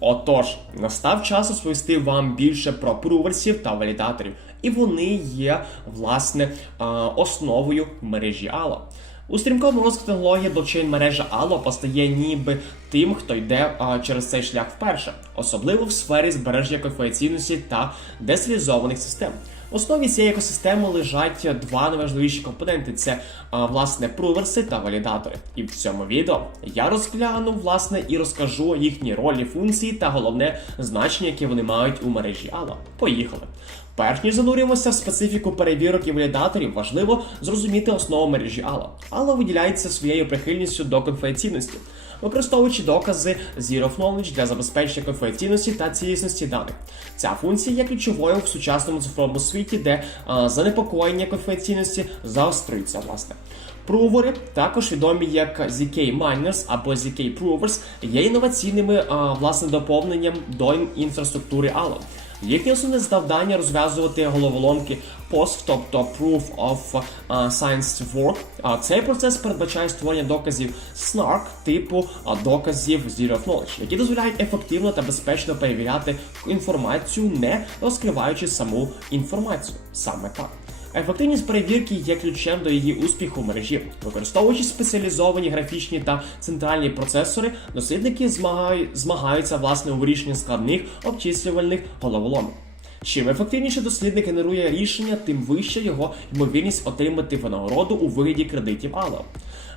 Отож, настав час розповісти вам більше про пруверсів та валідаторів, і вони є власне основою мережі Allo. У стрімкому розвитку технології блокчейн мережа Allo постає ніби тим, хто йде а, через цей шлях вперше, особливо в сфері збереження конфіденційності та децентралізованих систем. В основі цієї екосистеми лежать два найважливіші компоненти: це власне пруверси та валідатори. І в цьому відео я розгляну власне і розкажу їхні ролі, функції та головне значення, яке вони мають у мережі Allo. Поїхали! Перш ніж занурюємося в специфіку перевірок і валідаторів, важливо зрозуміти основу мережі Allo. Allo виділяється своєю прихильністю до конфіденційності, використовуючи докази Zero of Knowledge для забезпечення конфіденційності та цілісності даних. Ця функція є ключовою в сучасному цифровому світі, де а, занепокоєння конфіденційності заострюється, власне. Прувери, також відомі як ZK Miners або ZK Provers, є інноваційними а, власне доповненням до інфраструктури Allo. Їхнє основне завдання розв'язувати головоломки POST, тобто Proof of Science Work. Цей процес передбачає створення доказів SNARK типу доказів Zero of Knowledge, які дозволяють ефективно та безпечно перевіряти інформацію, не розкриваючи саму інформацію. Саме так. Ефективність перевірки є ключем до її успіху в мережі. Використовуючи спеціалізовані графічні та центральні процесори, дослідники змагаю- змагаються власне у вирішенні складних обчислювальних головоломок. Чим ефективніше дослідник генерує рішення, тим вища його ймовірність отримати винагороду у вигляді кредитів Allo.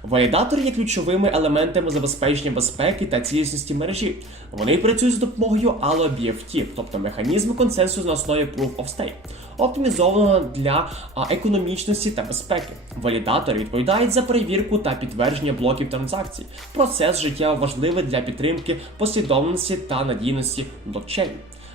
Валідатори є ключовими елементами забезпечення безпеки та цілісності мережі. Вони працюють з допомогою Allo BFT, тобто механізму консенсусу на основі Proof of Stake, оптимізованого для економічності та безпеки. Валідатори відповідають за перевірку та підтвердження блоків транзакцій. Процес життєво важливий для підтримки послідовності та надійності блокчейну.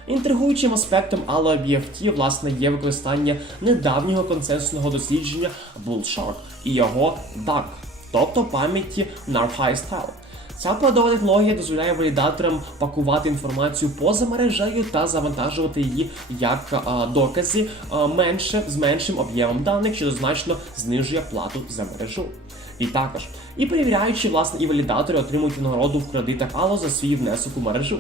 Інтригуючим аспектом Allo BFT, власне, є використання недавнього консенсусного дослідження Bullshark і його DAG, тобто пам'яті Narhigh Style. Ця передова технологія дозволяє валідаторам пакувати інформацію поза мережею та завантажувати її як а, докази а, менше з меншим об'ємом даних, що значно знижує плату за мережу. І також і перевіряючі, власне, і валідатори отримують винагороду в кредитах Allo за свій внесок у мережу.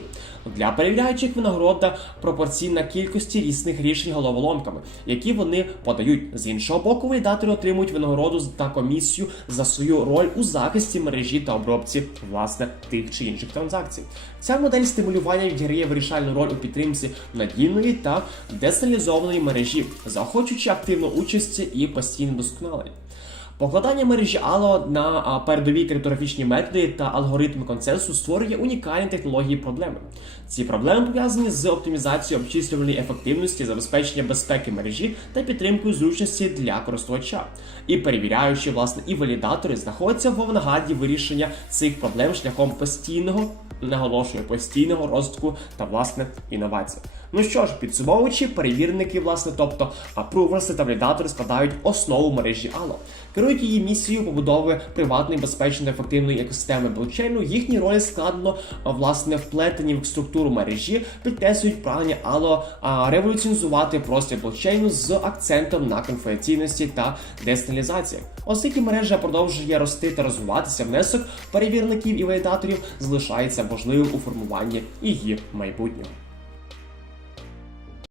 Для перевіряючих винагорода пропорційна кількості різних рішень головоломками, які вони подають. З іншого боку, валідатори отримують винагороду та комісію за свою роль у захисті мережі та обробці власне тих чи інших транзакцій. Ця модель стимулювання відіграє вирішальну роль у підтримці надійної та децентралізованої мережі, заохочуючи активну участь і постійне досконалення. Покладання мережі Allo на передові криптографічні методи та алгоритми консенсусу створює унікальні технології проблеми. Ці проблеми пов'язані з оптимізацією обчислювальної ефективності, забезпечення безпеки мережі та підтримкою зручності для користувача. І перевіряючі, власне, і валідатори знаходяться в авангарді вирішення цих проблем шляхом постійного, наголошую, постійного розвитку та власне інновацій. Ну що ж, підсумовуючи, перевірники, власне, тобто апруверси та валідатори складають основу мережі Allo. Керують її місією побудови приватної, безпечної, ефективної екосистеми блокчейну. Їхні ролі складно власне вплетені в структуру мережі, підкреслюють прагнення Allo революціонізувати простір блокчейну з акцентом на конфіденційності та децентралізації. Оскільки мережа продовжує рости та розвиватися, внесок перевірників і валідаторів залишається важливим у формуванні її майбутнього.